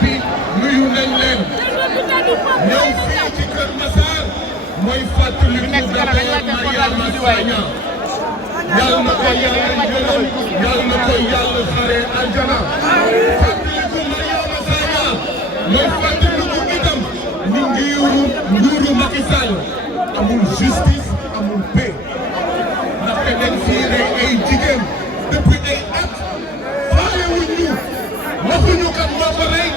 bi nuyu nañ leen ñëw fii ci Kër Massar mooy fàttaliku Mariama Sagna yàlla na ko yàlla yërëm yàlla na ko yàlla xare aljana fàttaliku Mariama Sagna mooy fàttaliku itam ni nguuru Macky Sall amul justice amul paix ndaxte dañ fii rey ay jigéen depuis ay at faale wuñ ñu waxuñu kat moo ko rey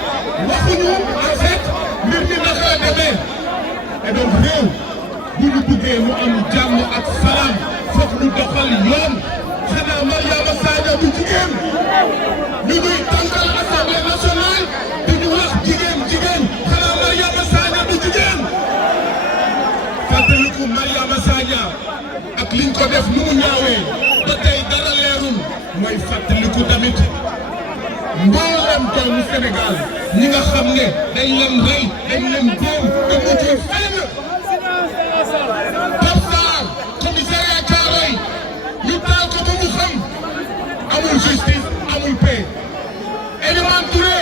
waxuñu en fait mbir mi naka la demee et donc réew bu ñu buggee mu am jàmm ak salaam foog ñu doxal yoon xanaa Mariama Sagna du jigéen ñu ñuy tànkal assemblée nationale te ñu wax jigéen xanaa Mariama Sagna du jigéen fàttaliku Mariama Sagna ak liñ ko def nu mu ñaawee ba tey dara leerul mooy fàttaliku tamit mboolem doomu Sénégal ñi nga xam ne dañ leen rey dañ leen góom te muccul fenn Pape Sarr commissariat Thiaroye ñu taal ko ba mu xam amul justice amul paix Elimane Touré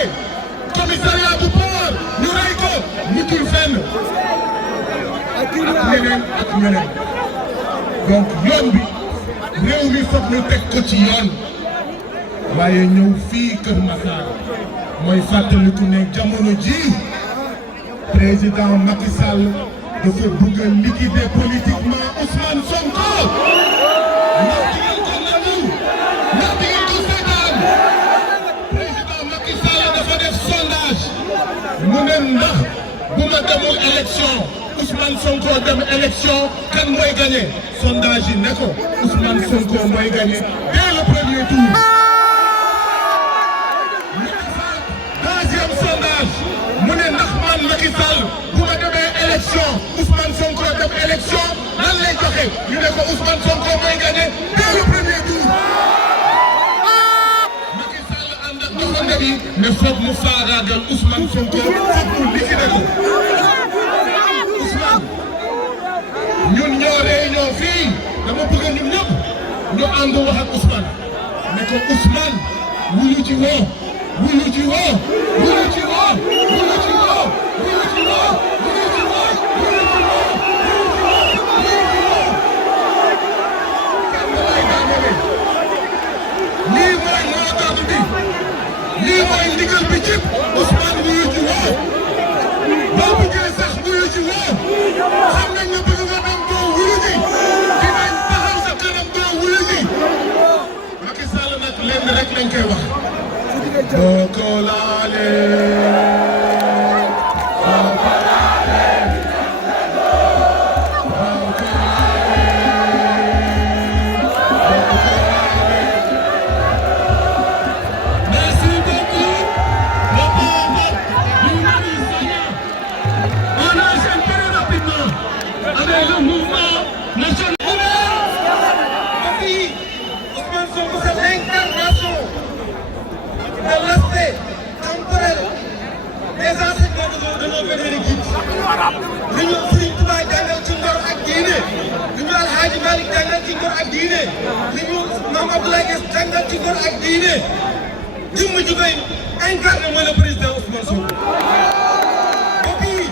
commissariat bu Port ñu rey ko muccul fenn ak ñeneen donc yoon bi réew mi foog ñu teg ko ci yoon waaye ñëw fii Kër Massar mooy fàttaliku ne jamono ji président Macky Sall dafa bëgg a liquider politiquement Ousmane Sonko ndax di ngeen ko nangu ndax di ngeen ko seetaan président Macky Sall dafa def sondage mu ne ndax bu ma demul élection Ousmane Sonko dem élection kan mooy gagné sondage yi ne ko Ousmane Sonko mooy gagné dès le premier tour. Deuxième sondage mu ne ndax man Macky Sall bu ma demee élection Ousmane Sonko dem élection lan lay joxe ñu ne ko Ousmane Sonko mooy gagné dès le premier tour. Macky Sall ànd ak doxande bi ne foog mu faagaagal Ousmane Sonko foog mu liquider ko. ñun ñoo réunion fii dama bëgg ñun ñëpp ñu ànd wax ak Ousmane ne ko Ousmane wuyu ci woo wuyu ci woo wuyu ci woo wuyu ci woo wuyu ci woo wuyu ci woo wuyu ci woo kenn lay daanele lii mooy moo tax bi lii mooy ndigal bi cib Ousmane wuyu ci woo boo bëggee sax wuyu ci woo xam nañ ne bëgg nga dem doo wuyu ji dinañ taxaw sa kanam doo wuyu ji Macky Sall nag lenn rek lañ koy wax boo ko laalee li ñu Sëriñ Tuubaa jàngal ci ngor ak diine li ñu Alxaaji Malick jàngal ci ngor ak diine li ñu Mame Abdoulaye Niass jàngal ci ngor ak diine jëmm ji koy incarné mooy le président Ousmane Sonko. Et puis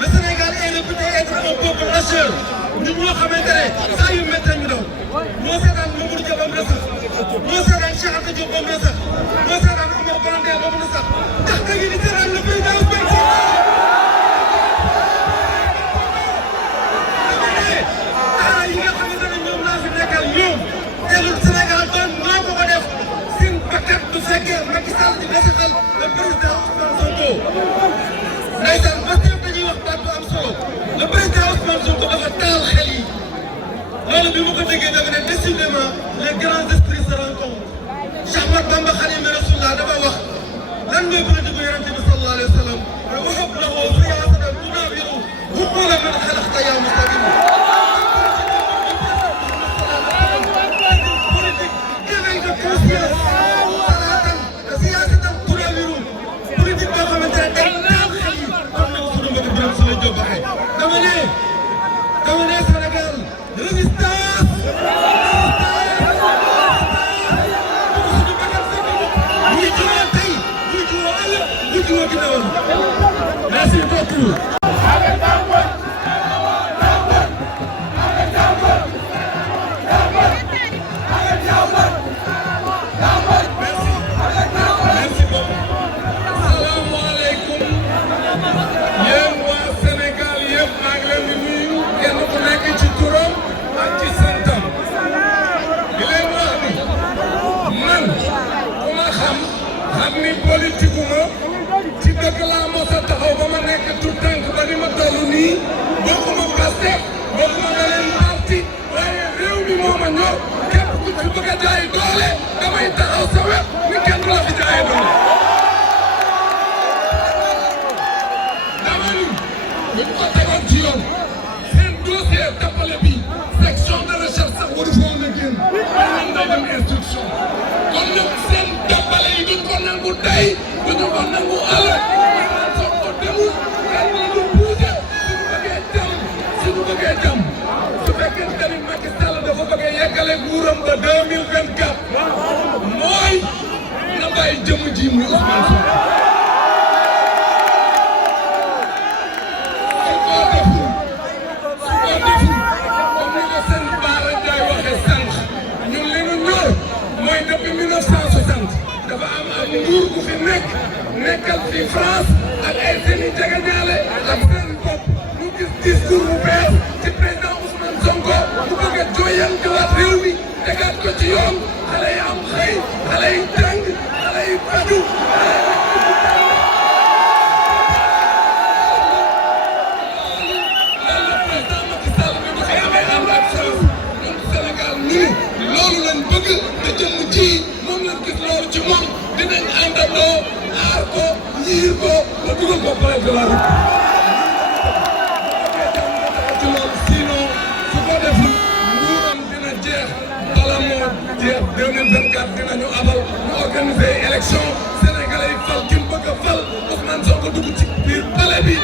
le Sénégal est réputé être un peuple lâcheur ñun ñoo xamante ne saa yu méttee ñu daw ñoo seetaan Mamadou Dia ba mu sax ñoo seetaan Cheikh Anta Diop ba mu sax ñoo seetaan Omar Blondin ba mu sax tax nga ñu di seetaan le président Ousmane Sonko. du fekkee Macky Sall di desaxal le président Ousmane Sonko ndeysaan ba tey dañuy wax baat bu am solo le président Ousmane Sonko dafa taal xel yi loolu bi mu ko déggee dafa ne décidément les grands esprits se rencontrent Cheikh Ahmadou Bamba Khadimou Rasulullah dafa wax lan mooy politique Yonent bi sallallahu alayhi wa sallam wa hab lahu siyaasatan tunaawiru huquula man xalaqta yaa mustaqim politique d'éveil de conscience dama ne Sénégal résistance muy jiwoon tey muy jiwoon ëllëg muy jiwoon dëkk laa mos a taxaw ba ma nekk tout tànk ba ni ma toll nii bokkuma Pastef bokkuma beneen parti waaye réew mi moo ma ñor képp ku fi bëgg a jaay doole damay taxaw sa wet ni kenn du la fi jaayee doole. dama ni buñ ko tegoon ci yoon seen dossier tappale bi section de recherche sax waru fa woon a génn dañ day dem instruction kon nag seen tappale yi duñ ko nangu tey duñu ko nangu ëllëg soo ko demul kenn du bougé suñu bëggee jàmm su fekkente ni Macky Sall dafa bëgg a yeggale nguuram ba 2024 mooy na bàyyi jëmm ji muy Ousmane Sonko. su ko deful comme ni ko seen Bara Ndiaye waxee sànq ñun li ñu ñor mooy depuis 1960 dafa am nguur gu fi nekkal fi France ak ay seen i jegeñaale ak seen bopp ñu gis discours bu bees ci président Ousmane Sonko bu bëgg a jooyantiwaat réew mi tegaat ko ci yoon xale yi am xëy xale yi jàng xale yi faju loolu président Macky Sall bi bu fi amee ànd ak chance ñun Sénégal nii loolu lañ bëgg te jëmm ji moom lañ gis loolu ci moom dinañ àndandoo aar ko yiir ko ba dugal ko palais de la République ci loolu sinon su ko deful nguuram dina jeex bala moo jeex 2024 dinañu abal ñu organiser élection sénégalais yi fal ki mu bëgg a fal Ousmane Sonko dugg ci biir palais bi